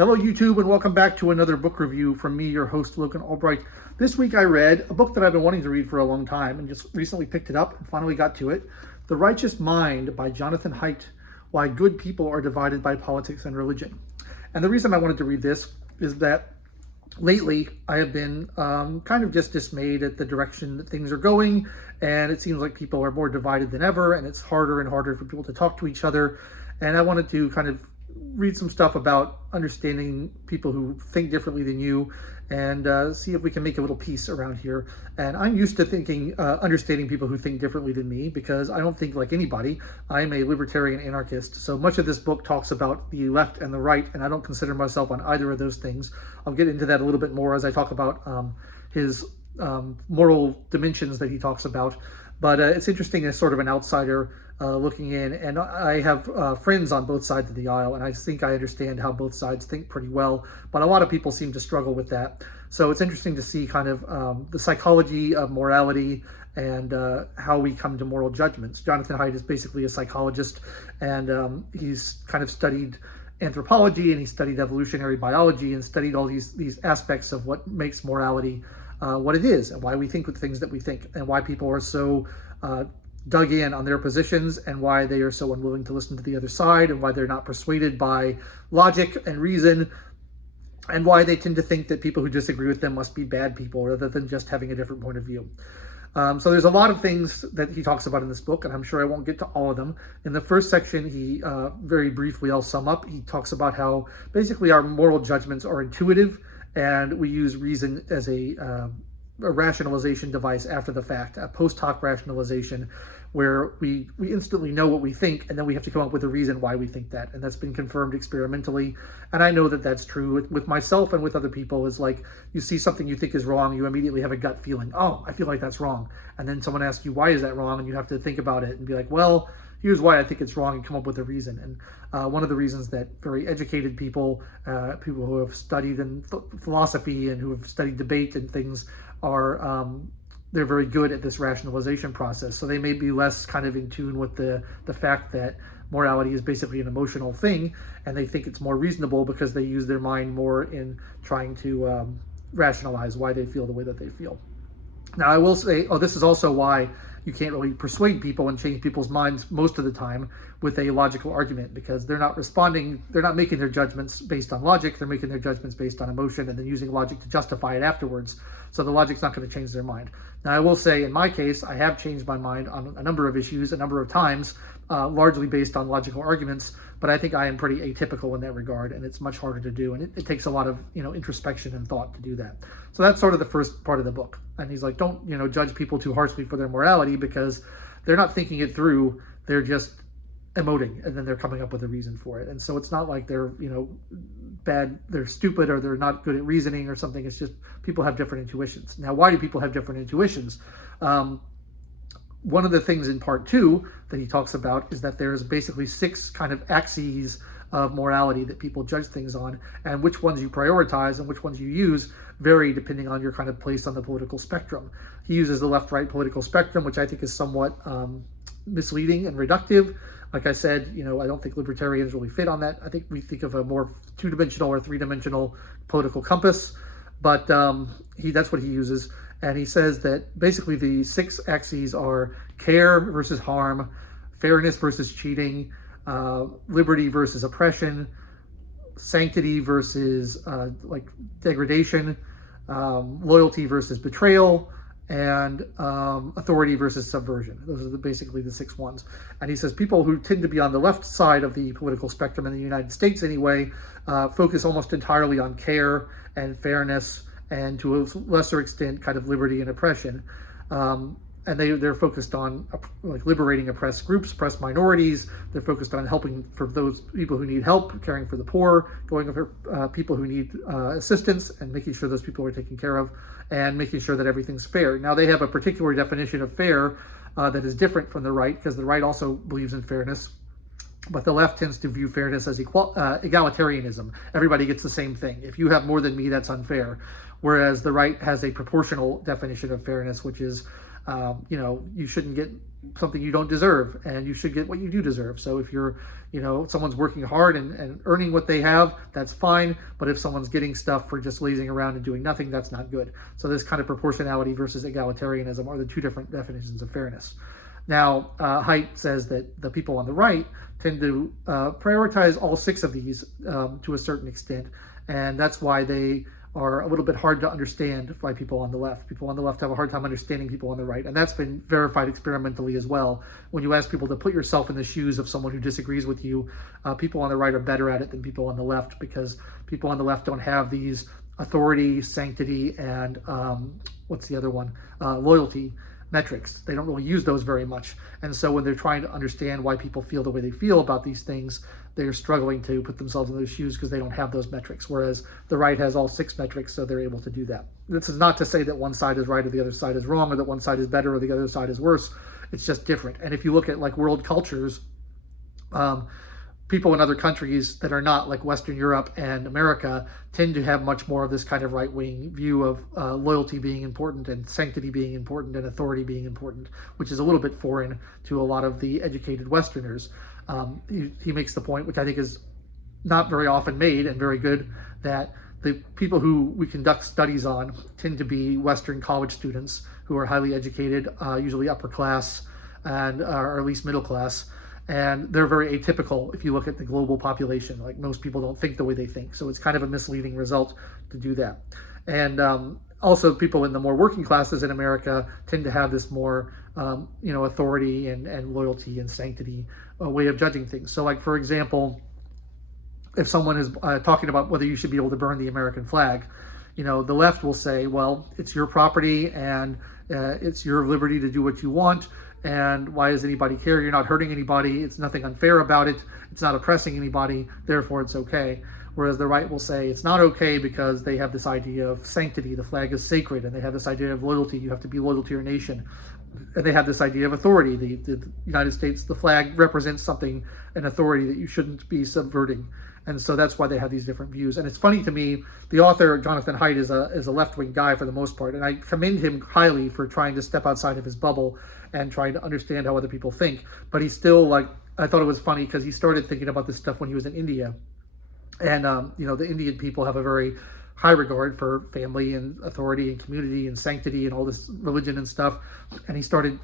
Hello, YouTube, and welcome back to another book review from me, your host, Logan Albright. This week I read a book that I've been wanting to read for a long time and just recently picked it up and finally got to it. The Righteous Mind by Jonathan Haidt, Why Good People Are Divided by Politics and Religion. And the reason I wanted to read this is that lately I have been kind of just dismayed at the direction that things are going, and it seems like people are more divided than ever, and it's harder and harder for people to talk to each other. And I wanted to kind of read some stuff about understanding people who think differently than you and see if we can make a little peace around here. And I'm used to understanding people who think differently than me because I don't think like anybody. I'm a libertarian anarchist. So much of this book talks about the left and the right, and I don't consider myself on either of those things. I'll get into that a little bit more as I talk about his moral dimensions that he talks about. But it's interesting as sort of an outsider looking in, and I have friends on both sides of the aisle, and I think I understand how both sides think pretty well, but a lot of people seem to struggle with that. So it's interesting to see kind of the psychology of morality and how we come to moral judgments. Jonathan Haidt is basically a psychologist, and he's kind of studied anthropology, and he studied evolutionary biology, and studied all these aspects of what makes morality what it is, and why we think the things that we think, and why people are so dug in on their positions, and why they are so unwilling to listen to the other side, and why they're not persuaded by logic and reason, and why they tend to think that people who disagree with them must be bad people rather than just having a different point of view. So there's a lot of things that he talks about in this book, and I'm sure I won't get to all of them. In the first section, he very briefly, I'll sum up, he talks about how basically our moral judgments are intuitive, and we use reason as a rationalization device after the fact, a post hoc rationalization, where we instantly know what we think, and then we have to come up with a reason why we think that. And that's been confirmed experimentally. And I know that that's true with myself and with other people. Is like, you see something you think is wrong, you immediately have a gut feeling, oh, I feel like that's wrong. And then someone asks you, why is that wrong? And you have to think about it and be like, well, here's why I think it's wrong, and come up with a reason. And one of the reasons that very educated people, people who have studied in philosophy and who have studied debate and things, are they're very good at this rationalization process. So they may be less kind of in tune with the fact that morality is basically an emotional thing, and they think it's more reasonable because they use their mind more in trying to rationalize why they feel the way that they feel. Now, I will say, this is also why you can't really persuade people and change people's minds most of the time with a logical argument, because they're not making their judgments based on logic, they're making their judgments based on emotion and then using logic to justify it afterwards. So the logic's not going to change their mind. Now, I will say, in my case, I have changed my mind on a number of issues, a number of times, largely based on logical arguments, but I think I am pretty atypical in that regard, and it's much harder to do, and it takes a lot of introspection and thought to do that. So that's sort of the first part of the book. And he's like, don't judge people too harshly for their morality, because they're not thinking it through, they're just emoting, and then they're coming up with a reason for it. And so it's not like they're bad, they're stupid, or they're not good at reasoning or something. It's just people have different intuitions. Now, why do people have different intuitions? One of the things in part 2 that he talks about is that there's basically 6 kind of axes of morality that people judge things on, and which ones you prioritize and which ones you use vary depending on your kind of place on the political spectrum. He uses the left-right political spectrum, which I think is somewhat misleading and reductive. Like I said, I don't think libertarians really fit on that. I think we think of a more 2-dimensional or 3-dimensional political compass, but that's what he uses. And he says that basically the 6 axes are care versus harm, fairness versus cheating, liberty versus oppression, sanctity versus degradation, loyalty versus betrayal, and authority versus subversion. Those are basically the 6 ones. And he says people who tend to be on the left side of the political spectrum in the United States anyway, focus almost entirely on care and fairness, and to a lesser extent kind of liberty and oppression. And they're focused on liberating oppressed groups, oppressed minorities. They're focused on helping for those people who need help, caring for the poor, going for people who need assistance, and making sure those people are taken care of, and making sure that everything's fair. Now, they have a particular definition of fair that is different from the right, because the right also believes in fairness, but the left tends to view fairness as egalitarianism. Everybody gets the same thing. If you have more than me, that's unfair. Whereas the right has a proportional definition of fairness, which is You shouldn't get something you don't deserve, and you should get what you do deserve. So if you're, someone's working hard and earning what they have, that's fine. But if someone's getting stuff for just lazing around and doing nothing, that's not good. So this kind of proportionality versus egalitarianism are the two different definitions of fairness. Now, Haidt says that the people on the right tend to prioritize all six of these to a certain extent, and that's why they are a little bit hard to understand by people on the left. People on the left have a hard time understanding people on the right, and that's been verified experimentally as well. When you ask people to put yourself in the shoes of someone who disagrees with you, people on the right are better at it than people on the left, because people on the left don't have these authority, sanctity, and what's the other one? Loyalty metrics. They don't really use those very much. And so when they're trying to understand why people feel the way they feel about these things, they're struggling to put themselves in those shoes because they don't have those metrics, whereas the right has all six metrics, so they're able to do that. This is not to say that one side is right or the other side is wrong, or that one side is better or the other side is worse. It's just different. And if you look at like world cultures, people in other countries that are not like Western Europe and America tend to have much more of this kind of right-wing view of loyalty being important and sanctity being important and authority being important, which is a little bit foreign to a lot of the educated Westerners. He makes the point, which I think is not very often made and very good, that the people who we conduct studies on tend to be Western college students who are highly educated, usually upper class and or at least middle class. And they're very atypical if you look at the global population. Like, most people don't think the way they think. So it's kind of a misleading result to do that. And also people in the more working classes in America tend to have this more, authority and loyalty and sanctity way of judging things. So like, for example, if someone is talking about whether you should be able to burn the American flag, the left will say, well, it's your property and it's your liberty to do what you want. And why does anybody care? You're not hurting anybody. It's nothing unfair about it. It's not oppressing anybody. Therefore, it's okay. Whereas the right will say it's not okay because they have this idea of sanctity. The flag is sacred. And they have this idea of loyalty. You have to be loyal to your nation. And they have this idea of authority. The United States, the flag represents something, an authority that you shouldn't be subverting. And so that's why they have these different views. And it's funny to me, the author, Jonathan Haidt, is a left-wing guy for the most part. And I commend him highly for trying to step outside of his bubble and trying to understand how other people think. But he's still I thought it was funny because he started thinking about this stuff when he was in India. And, the Indian people have a very high regard for family and authority and community and sanctity and all this religion and stuff. And he started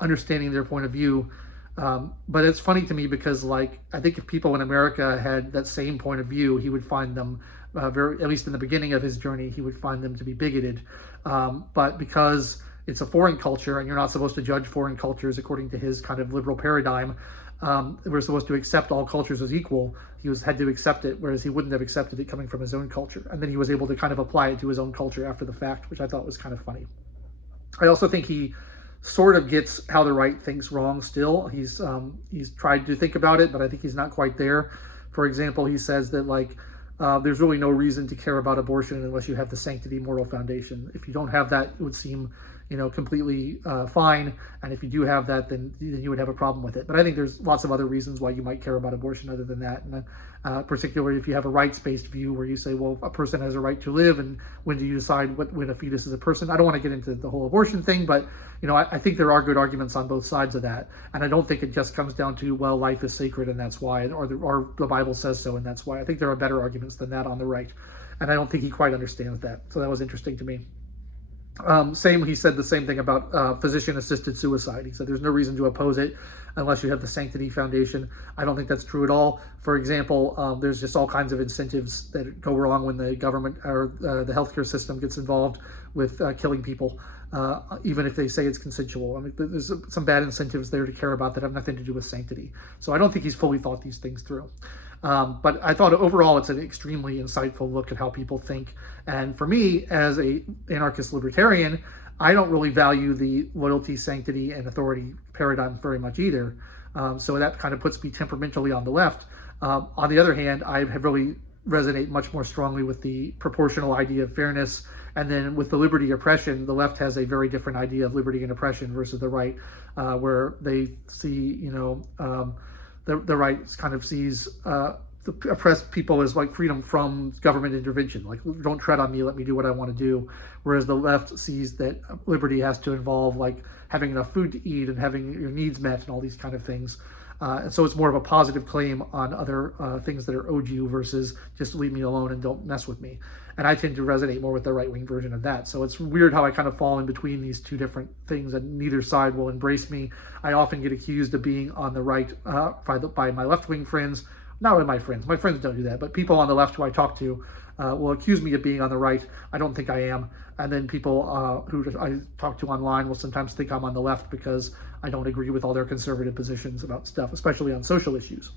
understanding their point of view. But it's funny to me because I think if people in America had that same point of view, he would find them at least in the beginning of his journey, he would find them to be bigoted. But because it's a foreign culture and you're not supposed to judge foreign cultures according to his kind of liberal paradigm, we're supposed to accept all cultures as equal. He had to accept it, whereas he wouldn't have accepted it coming from his own culture. And then he was able to kind of apply it to his own culture after the fact, which I thought was kind of funny. I also think he sort of gets how the right thinks wrong still. He's tried to think about it, but I think he's not quite there. For example, he says that there's really no reason to care about abortion unless you have the sanctity moral foundation. If you don't have that, it would seem completely fine. And if you do have that, then you would have a problem with it. But I think there's lots of other reasons why you might care about abortion other than that. And particularly if you have a rights-based view where you say, well, a person has a right to live, and when do you decide when a fetus is a person? I don't want to get into the whole abortion thing, but I think there are good arguments on both sides of that. And I don't think it just comes down to, well, life is sacred and that's why, or the Bible says so and that's why. I think there are better arguments than that on the right. And I don't think he quite understands that. So that was interesting to me. He said the same thing about physician-assisted suicide. He said there's no reason to oppose it unless you have the sanctity foundation. I don't think that's true at all. For example, there's just all kinds of incentives that go wrong when the government or the healthcare system gets involved with killing people, even if they say it's consensual. I mean, there's some bad incentives there to care about that have nothing to do with sanctity. So I don't think he's fully thought these things through. But I thought overall it's an extremely insightful look at how people think. And for me, as a anarchist libertarian, I don't really value the loyalty, sanctity, and authority paradigm very much either. So that kind of puts me temperamentally on the left. On the other hand, I have really resonate much more strongly with the proportional idea of fairness. And then with the liberty oppression, the left has a very different idea of liberty and oppression versus the right, where they see, the right kind of sees the oppress people as like freedom from government intervention, like don't tread on me, let me do what I want to do. Whereas the left sees that liberty has to involve like having enough food to eat and having your needs met and all these kind of things. And so it's more of a positive claim on other things that are owed you versus just leave me alone and don't mess with me. And I tend to resonate more with the right-wing version of that. So it's weird how I kind of fall in between these two different things, and neither side will embrace me. I often get accused of being on the right by my left-wing friends. Not with my friends. My friends don't do that, but people on the left who I talk to will accuse me of being on the right. I don't think I am. And then people who I talk to online will sometimes think I'm on the left because I don't agree with all their conservative positions about stuff, especially on social issues.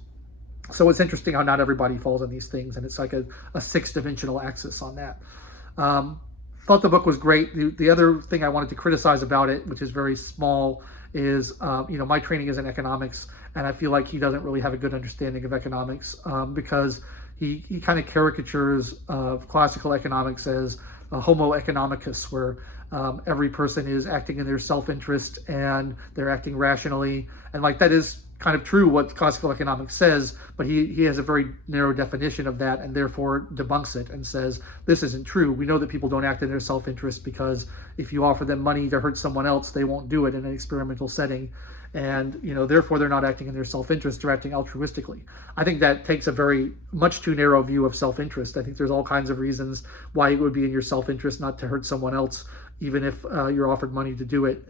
So it's interesting how not everybody falls on these things, and it's like a six-dimensional axis on that. Thought the book was great. The other thing I wanted to criticize about it, which is very small, is my training is in economics, and I feel like he doesn't really have a good understanding of economics because he kind of caricatures classical economics as a homo economicus, where every person is acting in their self-interest and they're acting rationally, and like that is kind of true what classical economics says, but he has a very narrow definition of that and therefore debunks it and says this isn't true. We know that people don't act in their self-interest because if you offer them money to hurt someone else, they won't do it in an experimental setting, and therefore they're not acting in their self-interest, they're acting altruistically. I think that takes a very much too narrow view of self-interest. I think there's all kinds of reasons why it would be in your self-interest not to hurt someone else, even if you're offered money to do it,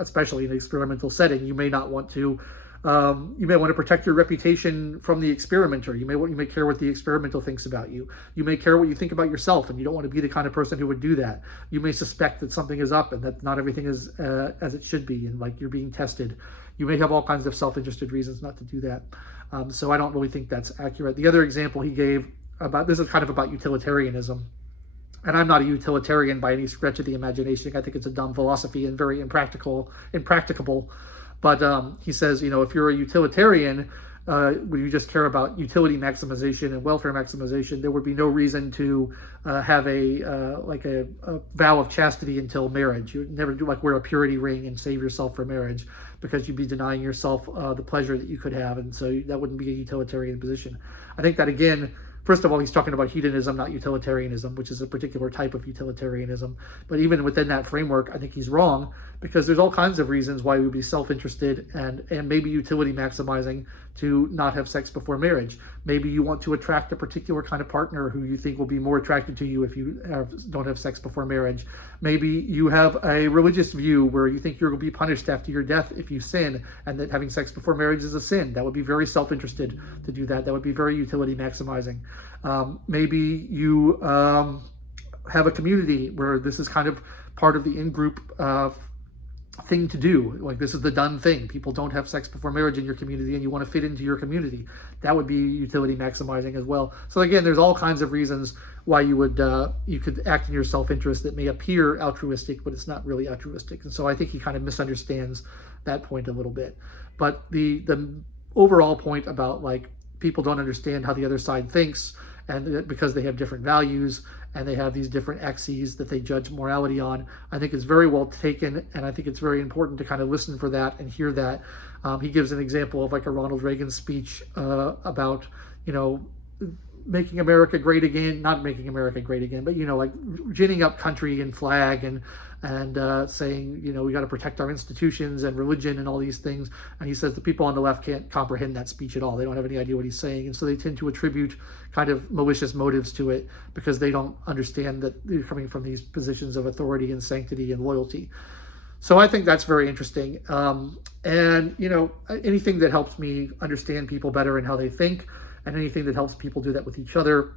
especially in an experimental setting. You may not want to. You may want to protect your reputation from the experimenter. You may care what the experimental thinks about you. You may care what you think about yourself, and you don't want to be the kind of person who would do that. You may suspect that something is up and that not everything is as it should be, and like you're being tested. You may have all kinds of self-interested reasons not to do that. So I don't really think that's accurate. The other example he gave about this is kind of about utilitarianism. And I'm not a utilitarian by any stretch of the imagination. I think it's a dumb philosophy and very impracticable. But he says, if you're a utilitarian, where you just care about utility maximization and welfare maximization, there would be no reason to have a vow of chastity until marriage. You would never wear a purity ring and save yourself for marriage, because you'd be denying yourself the pleasure that you could have, and so that wouldn't be a utilitarian position. I think that, again, first of all, he's talking about hedonism, not utilitarianism, which is a particular type of utilitarianism. But even within that framework, I think he's wrong, because there's all kinds of reasons why we would be self-interested and maybe utility maximizing to not have sex before marriage. Maybe you want to attract a particular kind of partner who you think will be more attracted to you if you don't have sex before marriage. Maybe you have a religious view where you think you're going to be punished after your death if you sin, and that having sex before marriage is a sin. That would be very self-interested to do that. That would be very utility maximizing. Maybe you have a community where this is kind of part of the in-group thing to do. Like, this is the done thing. People don't have sex before marriage in your community, and you want to fit into your community. That would be utility maximizing as well. So again, there's all kinds of reasons why you could act in your self-interest that may appear altruistic, but it's not really altruistic. And so I think he kind of misunderstands that point a little bit. But the overall point about people don't understand how the other side thinks, and because they have different values and they have these different axes that they judge morality on, I think is very well taken, and I think it's very important to kind of listen for that and hear that. He gives an example of a Ronald Reagan speech about making America great again, not making America great again, but ginning up country and flag and saying, we got to protect our institutions and religion and all these things. And he says the people on the left can't comprehend that speech at all. They don't have any idea what he's saying. And so they tend to attribute kind of malicious motives to it because they don't understand that they're coming from these positions of authority and sanctity and loyalty. So I think that's very interesting. Anything that helps me understand people better and how they think, and anything that helps people do that with each other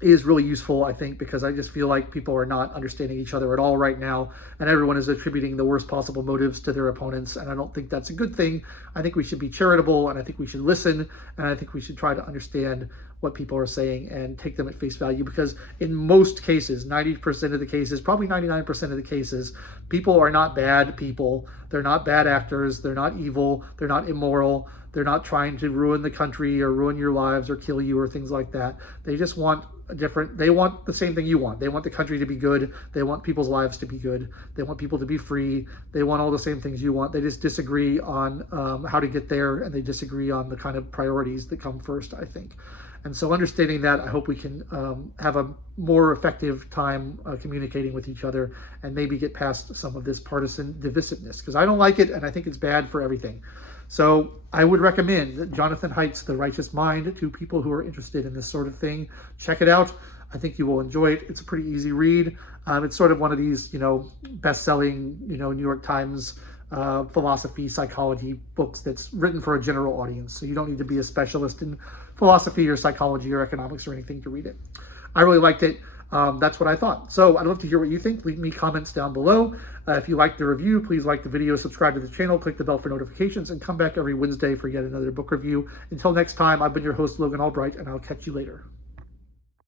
is really useful, I think, because I just feel like people are not understanding each other at all right now, and everyone is attributing the worst possible motives to their opponents, and I don't think that's a good thing. I think we should be charitable, and I think we should listen, and I think we should try to understand what people are saying and take them at face value, because in most cases, 90% of the cases, probably 99% of the cases, people are not bad people. They're not bad actors. They're not evil. They're not immoral. They're not trying to ruin the country or ruin your lives or kill you or things like that. They just want they want the same thing you want. They want the country to be good. They want people's lives to be good. They want people to be free. They want all the same things you want. They just disagree on how to get there, and they disagree on the kind of priorities that come first, I think. And so understanding that, I hope we can have a more effective time communicating with each other and maybe get past some of this partisan divisiveness, because I don't like it and I think it's bad for everything. So I would recommend Jonathan Haidt's The Righteous Mind to people who are interested in this sort of thing. Check it out. I think you will enjoy it. It's a pretty easy read. It's sort of one of these, best-selling, New York Times philosophy, psychology books that's written for a general audience. So you don't need to be a specialist in philosophy or psychology or economics or anything to read it. I really liked it. That's what I thought. So I'd love to hear what you think. Leave me comments down below. If you liked the review, please like the video, subscribe to the channel, click the bell for notifications, and come back every Wednesday for yet another book review. Until next time, I've been your host, Logan Albright, and I'll catch you later.